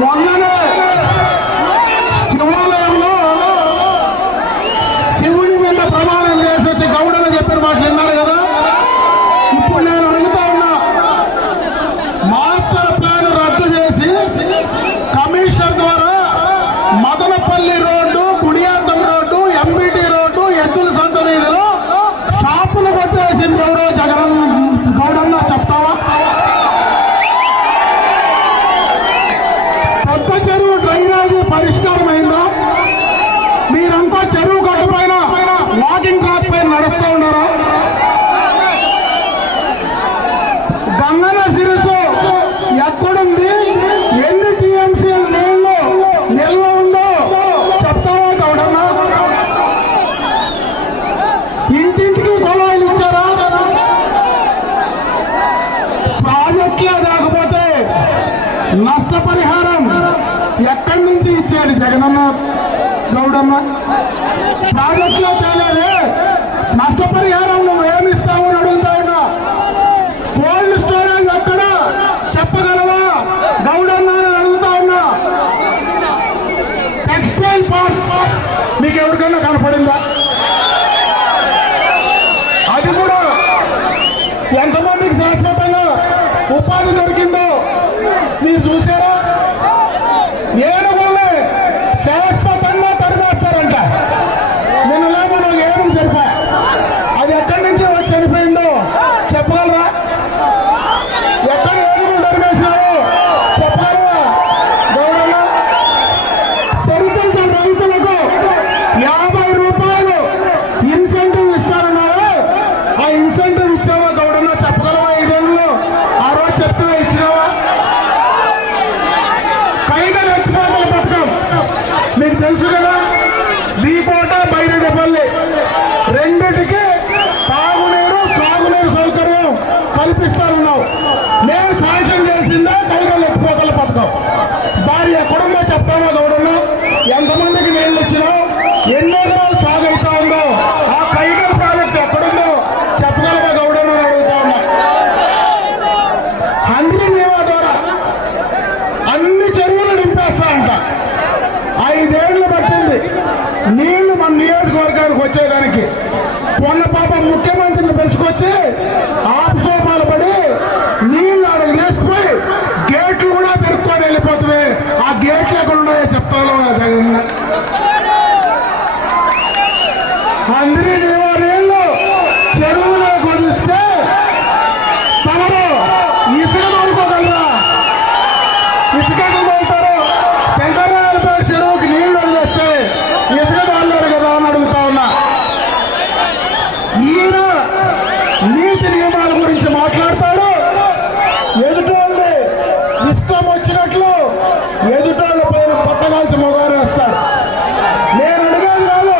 మొన్ననే శివాలయంలో శివుని మీద ప్రమాణం చేసి వచ్చి గౌడని చెప్పిన మాటలు విన్నారు కదా. ఇప్పుడు నేను అడుగుతా ఉన్నా, మాస్టర్ ప్లాన్ రద్దు చేసి కమిషనర్ ద్వారా Madanapalle road, Gudiyatham road, MBT road, ఎద్దుల సంత వీధిలో షాపులు కొట్టేసింది ఎవరో జగన్ గౌడన్న చెప్తావా? కొత్త చెరువు డ్రైనేజీ పరిష్కారం అయిందా? మీరంతా చెరువు గట్టు పైన వాకింగ్ ట్రాక్ పైన నడుస్తూ ఉన్నారా? గంగన్న సిరిసు ఎక్కడుంది? ఎన్ని టీఎంసీల నీళ్లు నిల్వ ఉందో చెప్తావా గౌడన్నా? ఇంటింటికి కొలాయిలు ఇచ్చారా? ప్రాజెక్టులే లేకపోతే నష్టపరిహారం ఎక్కడి నుంచి ఇచ్చారు జగనన్న గౌడన్న? ప్రాజెక్టులో తేలేదే నష్టపరిహారం నువ్వు ఏమిస్తావు అని అడుగుతా ఉన్నా. కోల్డ్ స్టోరేజ్ ఎక్కడ చెప్పగలవా గౌడన్న అని అడుగుతా ఉన్నా. టెక్స్టైల్ పార్క్ మీకు ఎవరికైనా కనపడిందా? అది కూడా ఎంతమందికి శాశ్వతంగా ఉపాధి దొరికిందో మీరు చూసారా? ఏనుగుల్ని శాశ్వతంగా తరిమేస్తారంట. నిన్నలేమో నాకు ఏనుగు సరిపా, అది ఎక్కడి నుంచి వచ్చి చనిపోయిందో చెప్పగలరా? ఎక్కడ ఏనుగులు తరిమేసినారో చెప్పగలరా గౌరవ? సెరికల్చర్ రైతులకు 50 రూపాయలు ఇన్సెంటివ్ ఇస్తారన్నారా? ఆ ఇన్సెంటివ్ ఇచ్చావా గౌడన్న? చెప్పగలవా? 5 ఏళ్ళలో ఆ రోజు చెప్తే ఇచ్చినావా? కైగల ఎత్తిపోతల పథకం మీకు తెలుసు కదా. వీకోట, బైరెడ్డిపల్లి రెండిటికి తాగునీరు, సాగునీరు సౌకర్యం కల్పిస్తానన్నావు. నేను శాంక్షన్ చేసిందే కైగల ఎత్తిపోతల పథకం. దాని ఎక్కడుందో చెప్తావా గౌడన్న? ఎంతమందికి నీళ్ళు ఇచ్చినావు? ఎన్ని ఎకరాలు సాగు అవుతా ఉందో? ఆ కైగల ప్రాజెక్ట్ ఎక్కడుందో చెప్పగలవా గౌడన్న అని అడుగుతా ఉన్నా. హంద్రీ నీవా ద్వారా అన్ని చెరువులు నింపేస్తా అంట. 5 ఏళ్లు పట్టింది నీళ్లు మన నియోజకవర్గానికి వచ్చేదానికి. మొన్న పాప ముఖ్యమంత్రిని పిలుచుకొచ్చి ఆపుసోపాలు పడి నీళ్లు అక్కడికి తీసుకుపోయి గేట్లు కూడా పెరుక్కొని వెళ్ళిపోతుంది. ఆ గేట్లు ఎక్కడ ఉన్నాయో చెప్తాను జగన్. అందరి నీవా నీళ్లు చెరువులో కొలిస్తే తమరు ఇసుక తోలుకోగలరా? ఇసుక తోలుతారు. శంకరనారాయణపేట చెరువుకి నీళ్లు వదిలేస్తే ఇసుక తోలలేరు కదా అని అడుగుతా ఉన్నా. ఈయన నీతి నియమాల గురించి మాట్లాడతాడు. ఎదుటోళ్ళని ఇష్టం వచ్చినట్లు ఎదుటోళ్ళ పైన పట్టగాల్చి మొగారు వేస్తాడు. నేను అడిగేది కాదు,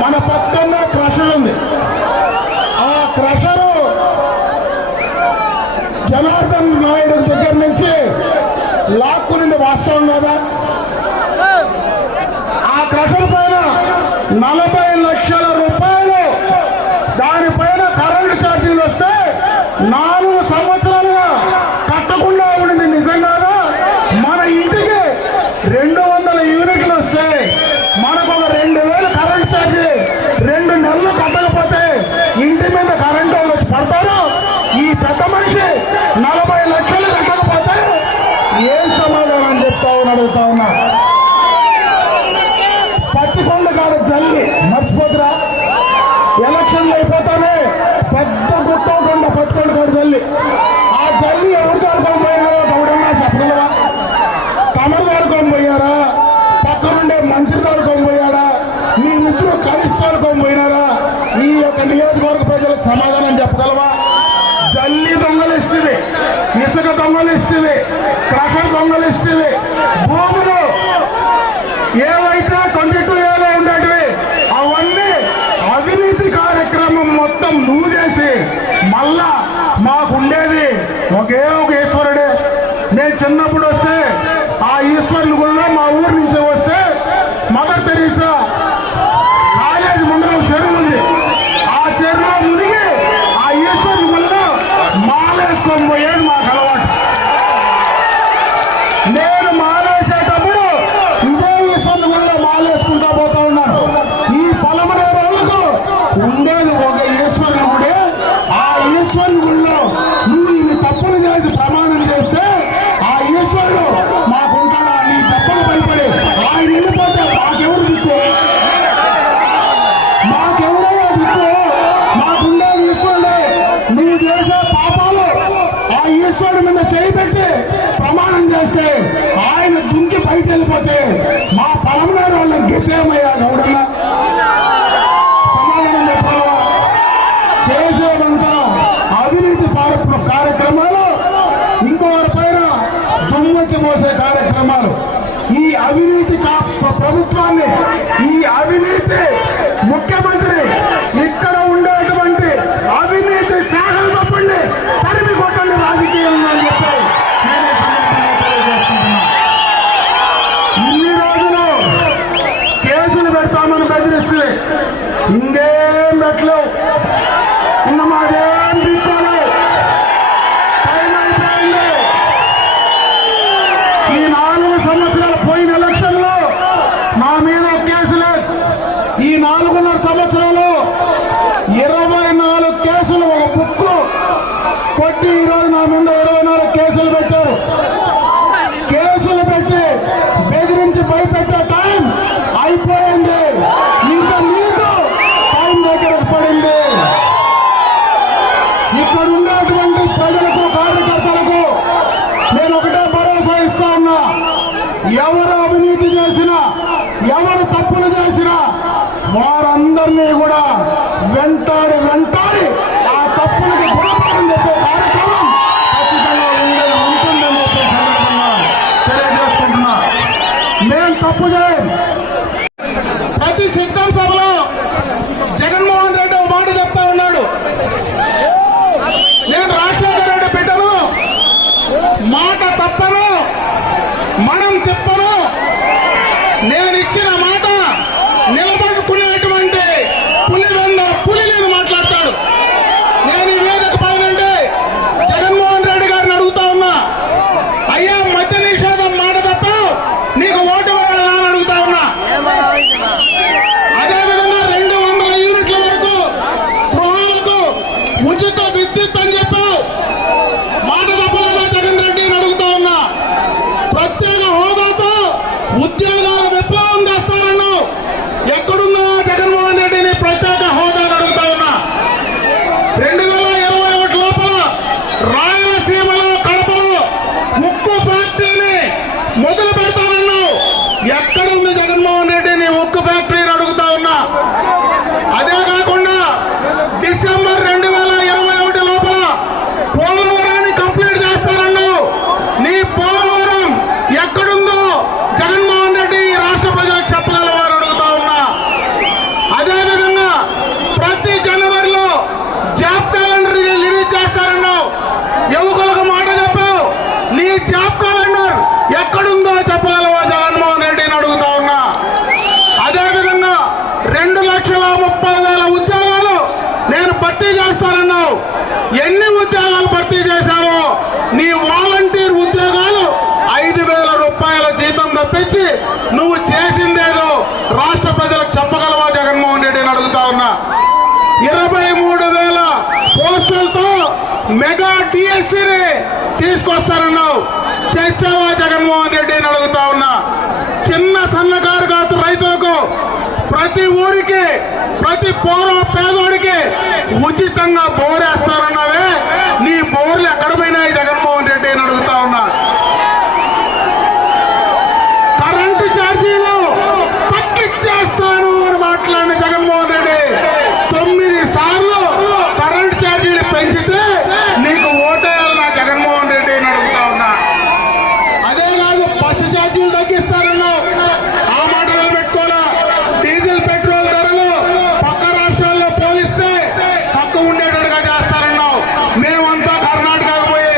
మన పక్కన క్రషర్ ఉంది. ఆ క్రషరు జనార్దన్ నాయుడు దగ్గర నుంచి లాక్కునింది వాస్తవం కదా? ఆ క్రషర్ పైన 40 లక్షల రూపాయలు దానిపైన కరెంటు ఛార్జీలు వస్తే 4 సంవత్సరాలుగా కట్టకుండా ఉండింది. నిజంగానా? మన ఇంటికి 200 యూనిట్లు వస్తే మనకు ఒక 2000 కరెంటు ఛార్జీ 2 నెలలు కట్టకపోతే ఇంటి మీద కరెంటు వాళ్ళు వచ్చి పడతారు. ఈ పెద్ద మనిషి 40 లక్షలు కట్టకపోతే ఏం సమాధానం చెప్తావు అని అడుగుతా ఉన్నా. పత్తికొండ కాడ జల్లి మర్చిపోతురా? ఎలక్షన్లు అయిపోతానే పెద్ద గుట్టకుండా పత్తికొండ కాడ జల్లి. ఆ జల్లి ఎవరు తోడుకొని పోయినారో గౌడన్నా చెప్పగలవా? తమరు తోడుకొని పోయారా? పక్కనుండే మంత్రి తోడుకొని పోయాడా? మీరిద్దరూ కలిసి తోడుకొని పోయినారా? ఈ యొక్క నియోజకవర్గ ప్రజలకు సమాధానం చెప్పగలవా? జల్లి దొంగలిస్తుంది, ఇసుక దొంగలిస్తుంది, క్రషర్ దొంగలిస్తుంది. భూములు ఏవైతే 22Aలో ఉండేటివి అవన్నీ అవినీతి కార్యక్రమం మొత్తం నువ్వు చేసి మళ్ళా మాకుండేది ఒకే ఒక ఈశ్వరుడే. నేను చిన్నప్పుడు వస్తే ఆ ఈశ్వరుని గుళ్ళో మా ఊరు నుంచి వస్తే మదర్ తెరీసా కాలేజీ ముందు చెరువు ఉంది. ఆ చెరువులో మునిగి ఆ ఈశ్వరుని గుళ్ళో మాలేసుకొని పోయేది మాకు అలవాటు. బయట వెళ్ళిపోతే మా పలమనేరు వాళ్ళకి గెతేమయ్యా గౌడన్న సమాధానం చెప్పాలా? చేసేదంతా అవినీతి పారపు కార్యక్రమాలు, ఇంకొకరి పైన దుమ్మెత్తి మోసే కార్యక్రమాలు. ఈ అవినీతి ప్రభుత్వాన్ని, ఈ అవినీతి ముఖ్యమంత్రి, ఇక్కడ ఉండేటువంటి అవినీతి శాసన సభ్యుడిని తరిమి కొట్టండి రాజకీయంలో అని చెప్పి నేనే సందర్భంగా తెలియజేస్తున్నాను. ఇన్ని రోజులు కేసులు పెడతామని బెదిరిస్తే ఇంకేం పెట్టలేవు, ఇంకా మాదేం తీసుకోలేదు. ఈ 4 సంవత్సరాలు పోయిన ఎలక్షన్ లో మా మీద కేసులు, ఈ 4.5 సంవత్సరాలు 24 కేసులు, ఒక బుక్ కొట్టి ఈరోజు నా మీద 24 కేసులు పెట్టారు. కేసులు పెట్టి బెదిరించి భయపెట్టే టైం అయిపోయింది. ఇంకా మీకు టైం దగ్గరకు పడింది. ఇక్కడ ఉండేటువంటి ప్రజలకు, కార్యకర్తలకు నేను ఒకటే భరోసా ఇస్తా ఉన్నా, ఎవరు అవినీతి చేసినా, ఎవరు తప్పులు చేసినా వారందరినీ కూడా వెంటాడి ఆ తప్పులకి గుణపాఠం చెప్పే కార్యక్రమం ఖచ్చితంగా ఉంటుందని చెప్పే సందర్భంగా తెలియజేసుకుంటున్నా. మేము తప్పు చేయం. ప్రతి సిద్ధం సభలో జగన్మోహన్ రెడ్డి ఒక మాట చెప్తా ఉన్నాడు, నేను రాజశేఖర రెడ్డి బిడ్డను, మాట తప్పను, మనం తిప్పను, నేను ఇచ్చిన మాట నిలబడుకునేటువంటి పులి నేను మాట్లాడతాడు. నేను ఈ వేదిక పైనంటే జగన్మోహన్ రెడ్డి గారిని అడుగుతా ఉన్నా, అయ్యా మద్య నిషేధం మాట తప్ప నీకు ఓటు వేయాలని అని అడుగుతా ఉన్నా. అదేవిధంగా 200 యూనిట్ల వరకు గృహాలకు ఉచిత విద్యుత్ అని చెప్పావు, మాట తప్పలేదా జగన్ రెడ్డి అని అడుగుతా ఉన్నా. ప్రత్యేక హోదాతో ఉద్యోగాల విప్లవం చేస్తారన్నావు, ఎక్కడుందో జగన్మోహన్ రెడ్డిని ప్రత్యేక హోదాను అడుగుతా ఉన్నా. 2021 లోపల రాయలసీమలో, కడపలో ఉక్కు ఫ్యాక్టరీని మొదలు పెడతానన్నావు, ఎక్కడుంది జగన్మోహన్ రెడ్డిని ఉక్కు ఫ్యాక్టరీని అడుగుతా ఉన్నా. అదే కాకుండా డిసెంబర్ 2021 లోపల పోలవరాన్ని కంప్లీట్ చేస్తానన్నావు, నీ పోలవరం ఎక్కడుందో జగన్మోహన్ రెడ్డి రాష్ట్ర ప్రజలకు చెప్పగలవారు అడుగుతా ఉన్నా. అదేవిధంగా ప్రతి జనవరిలో జాబ్ క్యాలెండర్ రిలీజ్ చేస్తారన్నావు, యువకులకు మాట చెప్పావు, నీ జాబ్ క్యాలెండర్ ఎక్కడుందో చెప్పగలవా జగన్మోహన్ రెడ్డిని అడుగుతా ఉన్నా. అదేవిధంగా 2,30,000 ఉద్యోగాలు నేను భర్తీ చేస్తానన్నావు, ఎన్ని ఉద్యోగాలు భర్తీ చేశావో, నీ వాలంటీర్ ఉద్యోగాలు 5,000 రూపాయల జీతం తప్పించి నువ్వు చేసిందేదో రాష్ట్ర ప్రజలకు చెప్పగలవా జగన్మోహన్ రెడ్డిని అడుగుతా ఉన్నా. 23,000 పోస్టులతో మెగా డిఎస్సీని తీసుకొస్తానన్నావు, చర్చవా జగన్మోహన్ రెడ్డిని అడుగుతా ఉన్నా. చిన్న సన్నకారు కాదు రైతులకు, ప్రతి ఊరికి, ప్రతి పేదోడికి ఉచితంగా బోరేస్తారన్నావే, నీ బోర్లు ఎక్కడ పోయినాయి జగన్మోహన్ రెడ్డి అని అడుగుతా ఉన్నా. కరెంటు ఛార్జీలు తగ్గించేస్తాను అని మాట్లాడిన జగన్మోహన్ రెడ్డి 9 సార్లు కరెంటు ఛార్జీలు పెంచితే నీకు ఓటేయాలి నా జగన్మోహన్ రెడ్డి అని అడుగుతా ఉన్నా. అదే కాదు, బస్సు ఛార్జీలు తగ్గిస్తారన్నావు, ఆ మాట నిలబెట్టుకోవాలా. డీజిల్ పెట్రోల్ ధరలు పక్క రాష్ట్రాల్లో పోలిస్తే తక్కువ ఉండేటట్టుగా చేస్తారన్నావు. మేమంతా కర్ణాటకకు పోయి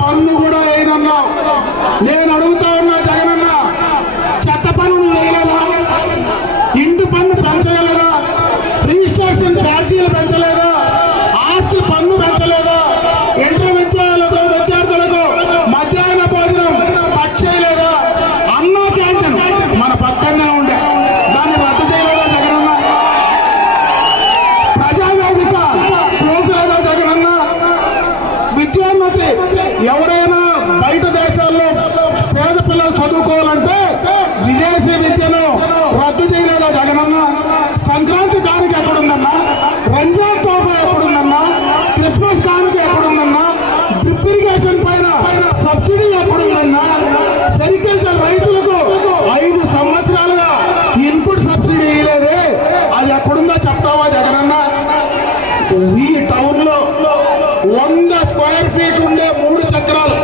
పన్ను కూడా వేయనన్నా. నేను అడుగుతా ఉన్నా జగనన్న, చెత్త పన్ను వేయలేదా? ఇంటి పన్ను పెంచగలరా? రిజిస్ట్రేషన్ ఛార్జీలు పెంచలేదా? ఆస్తి పన్ను పెంచలేదా? ఇంటర్ విద్యార్థులకు మధ్యాహ్న భోజనం కట్ చేయలేదా? అన్నా క్యాంటీన్ మన పక్కనే ఉండే దాన్ని రద్దు చేయలేదా జగనన్న? ప్రజావేదిక కూల్చలేదా జగనన్న? విద్యోన్నతి ఎవరైనా బయట దేశాల్లో పేద పిల్లలు చదువుకోవాలంటే విదేశీ విద్యను రద్దు చేయలేదా జగనన్న? సంక్రాంతి కానుక ఎక్కడుందన్నా? రంజాన్ తోఫా ఎక్కడుందన్నా? క్రిస్మస్ కానుక ఎక్కడుందన్నా? డ్రిప్ ఇరిగేషన్ పైన సబ్సిడీ ఎక్కడుందన్నా? సెరికల్చర్ రైతులకు 5 సంవత్సరాలుగా ఇన్పుట్ సబ్సిడీ ఇవ్వలేదే, అది ఎక్కడుందో చెప్తావా జగనన్న? ఈ టౌన్ లో 100 స్క్వేర్ ఫీట్ ఉండే 3 చక్రాలు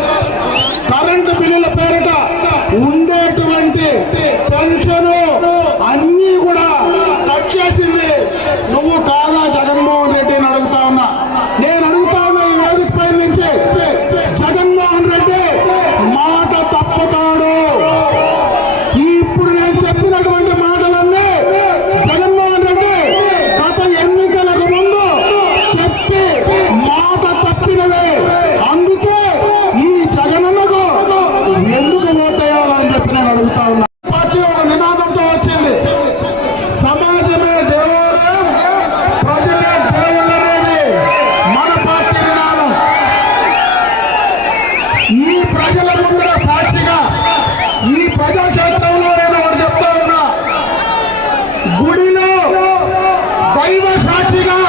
కరెంటు బిల్లుల పేరిట ఉండేటువంటి పెన్షను అన్నీ కూడా కట్ చేసింది నువ్వు కాదా జగన్మోహన్ రెడ్డి అని అడుగుతా ఉన్నా. నేను అడుగుతా ఉన్నా ఈ వేదిక పై నుంచి, జగన్మోహన్ రెడ్డి మాట తప్పుతాడు. ఇప్పుడు నేను చెప్పినటువంటి మాటలన్నీ జగన్మోహన్ రెడ్డి గత ఎన్నికలకు ముందు చెప్పి మాట తప్పినవే. అందుకే ఈ జగనన్నకు ఎందుకు ఓటేయాలని చెప్పి నేను అడుగుతా ఉన్నా. పార్టీ ఒక నినాదంతో వచ్చింది, సమాజమే దేవాలయం, ప్రజలే దేవుళ్ళు అనేది మన పార్టీ నినాదం. ఈ ప్రజల ముందర సాక్షిగా ఈ ప్రజాక్షేత్రంలో నేను ఒకటి చెప్తా ఉన్నా, గుడిలో దైవ సాక్షిగా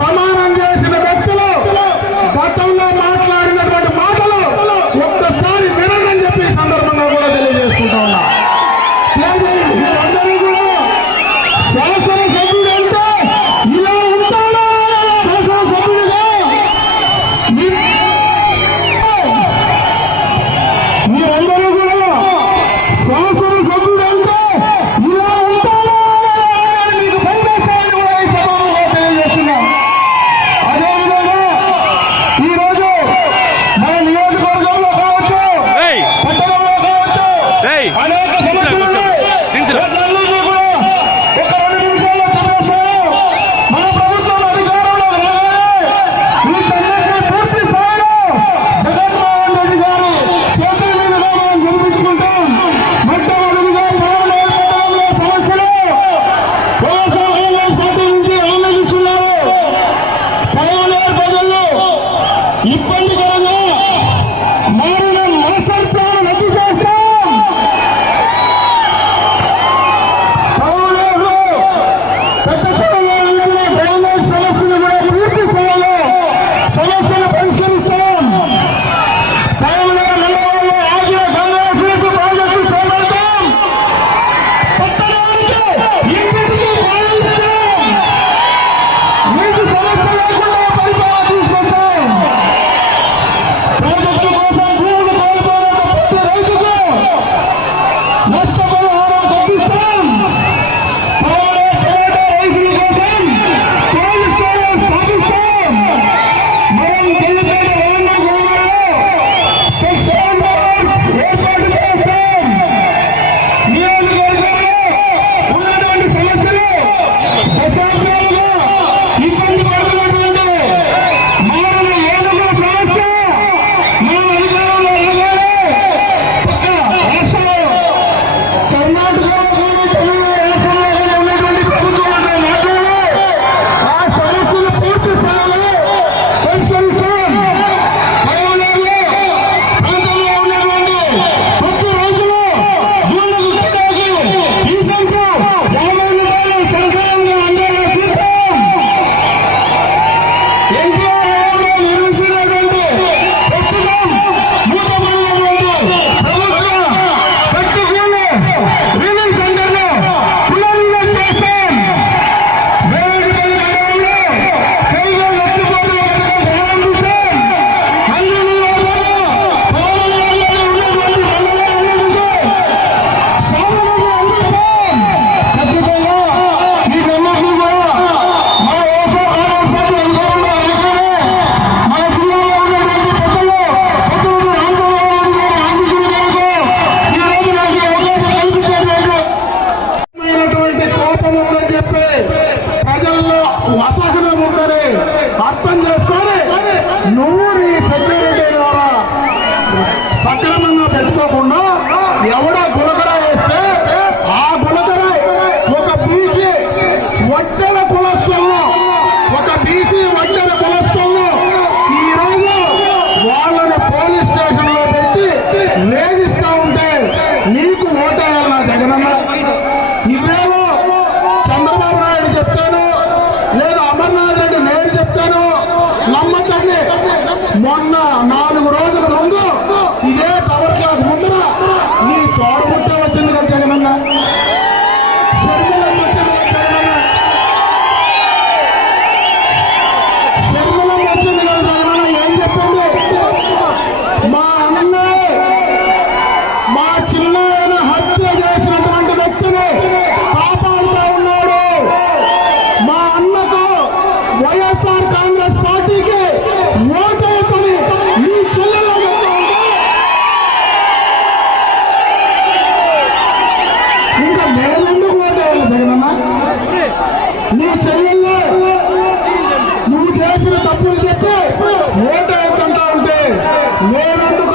ప్రమాణం చేసిన వ్యక్తులు గతంలో మాట్లాడినటువంటి మాటలు ఒక్కసారి వినని చెప్పి ఈ సందర్భంగా కూడా తెలియజేసుకుంటా ఉన్నా. మీరందరూ కూడా శాసనసభ్యుడు అంటే ఇలా ఉంటాడా? శాసనసభ్యుడిగా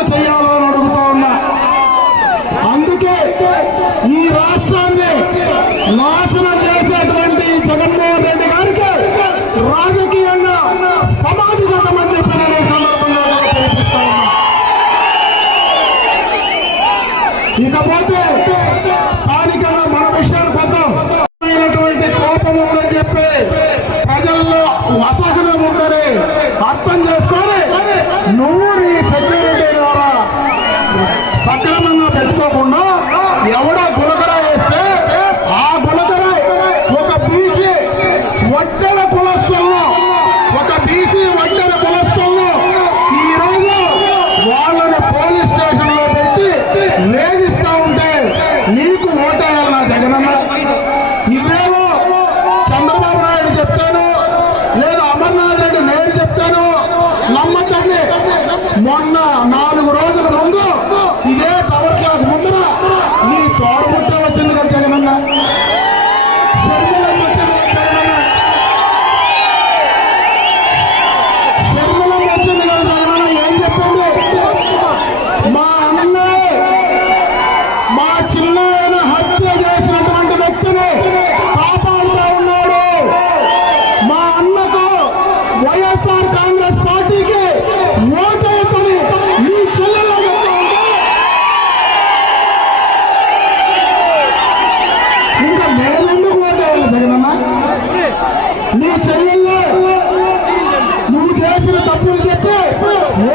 ఎందుకు చేయాలో అని అడుగుతా ఉన్నా. అందుకే ఈ రాష్ట్రాన్ని నాశనం చేసేటువంటి జగన్మోహన్ రెడ్డి గారికి రాజకీయంగా సమాజగతమని చెప్పి నేను ఈ సందర్భంగా పిలిపిస్తా ఉన్నా. ఇకపోతే స్థానికంగా మన విషయానికి వద్దాం. కోపం ఉందని చెప్పి ప్రజల్లో అసహనం ఉందని అర్థం చేసుకొని నువ్వు నీ సెక్యూరిటీ ద్వారా సక్రమంగా పెట్టుకోకుండా ఎవడో గులకరా వేస్తే ఆ గులకరా ఒక బీసీ వడ్డెల కులస్తుల్లో ఈ రోజు వాళ్ళని పోలీస్ స్టేషన్ లో పెట్టి వేధిస్తా ఉంటే నీకు ఓటేయాలి నా జగనన్న. ఇవేమో చంద్రబాబు నాయుడు చెప్తాను లేదా అమర్నాథ్ రెడ్డి నేను చెప్తాను నమ్మకండి. మొన్న 4 రోజుల ముందు ఇదే పవర్ క్లాస్ ముందర నీ తోడబుట్ట వచ్చింది కదా జగనన్న, శర్మిలం వచ్చింది కదా జగనన్న, శర్మిలం వచ్చింది కదా జగనన్న. ఏం చెప్పండి? మా అన్న మా చిన్న హత్య చేసినటువంటి వ్యక్తిని కాపాడుతూ ఉన్నాడు. మా అన్నకు వైఎస్ఆర్ కాంగ్రెస్ పార్టీకి ఓటేయమని నీ చెల్లెలు ఇంకా నేనెందుకు ఓటేయాలి జగనన్న? నీ చెల్లెళ్ళు నువ్వు చేసిన తప్పులు చెప్పి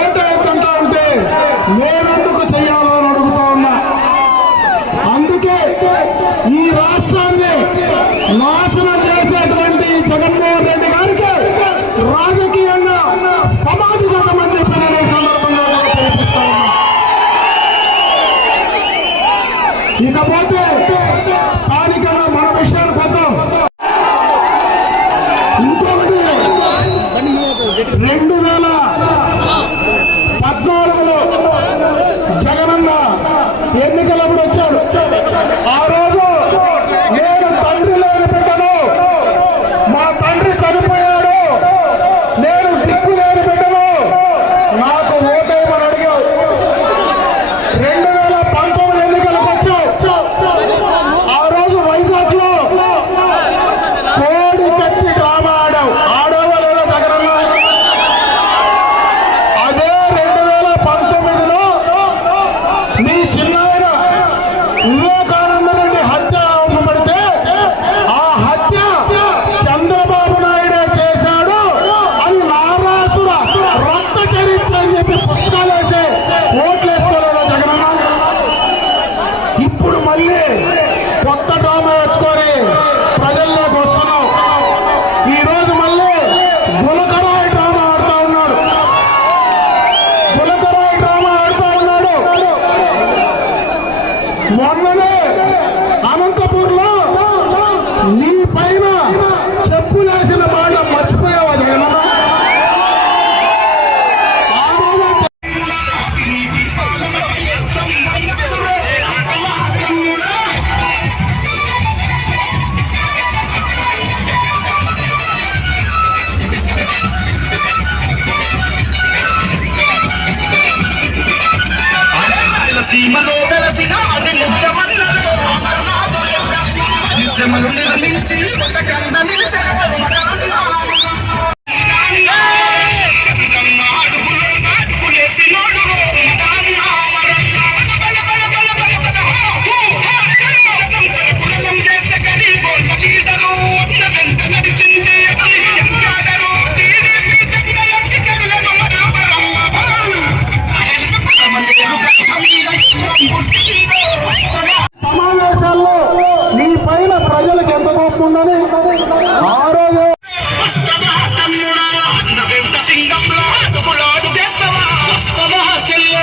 ఓటేయకుండా ఉంటే నేనెందుకు చెయ్యాలో అని అడుగుతా ఉన్నా. అందుకే ఈ రాష్ట్రాన్ని నాశనం చేసేటువంటి జగన్మోహన్ రెడ్డి గారికి రాజకీయంగా సమాజగతమని చెప్పి నేను ఈ సందర్భంగా పిలిపిస్తా ఉన్నా. ఇకపోతే స్థానికంగా మన విషయానికి వద్దాం. ఇంకొకటి 2014లో జగనన్న ఎన్నికలప్పుడు వచ్చాడు. ఆ రోజు నేను తండ్రి లేని బిడ్డను, మా తండ్రి చనిపోయాడు, నేను దిక్కు లేని బిడ్డను, నాకు ఓటేయమని అడిగావు. 2019 ఎన్నికలకు వచ్చావు. ఆ రోజు వైజాగ్ లో కోడి కట్టి డ్రామా ఆడావా లేదా జగనన్న? అదే 2019లో నీ చిన్నాయన వివేకానంద రెడ్డి హత్య అవ్వబడితే ఆ హత్య చంద్రబాబు నాయుడే చేశాడు అని నారాసుర రక్త చరిత్ర అని చెప్పి పుస్తకాలు వేసి ఓట్లు వేసుకోలేదా జగనన్న? ఇప్పుడు మళ్ళీ కొత్త డ్రామా ఎత్తుకొని ప్రజల్లోకి వస్తున్నావు. ఈ రోజు మళ్ళీ గులకరాయి డ్రామా ఆడుతూ ఉన్నాడు. మొన్ననే అనంతపూర్ లో నీ పైన చెప్పులేసిన మాట మర్చిపోయావా జగనన్న? ఆ రోజు సీమలో వెలసిన అది ముద్దమన్నరు శ్రమలు నిర్మించి ఒక కంద నిలిచాడు సమావేశాల్లో నీ పైన ప్రజలకు ఎంత కోపం ఉందని ఆ రోజు సింగంలో చేస్తావా చెల్లె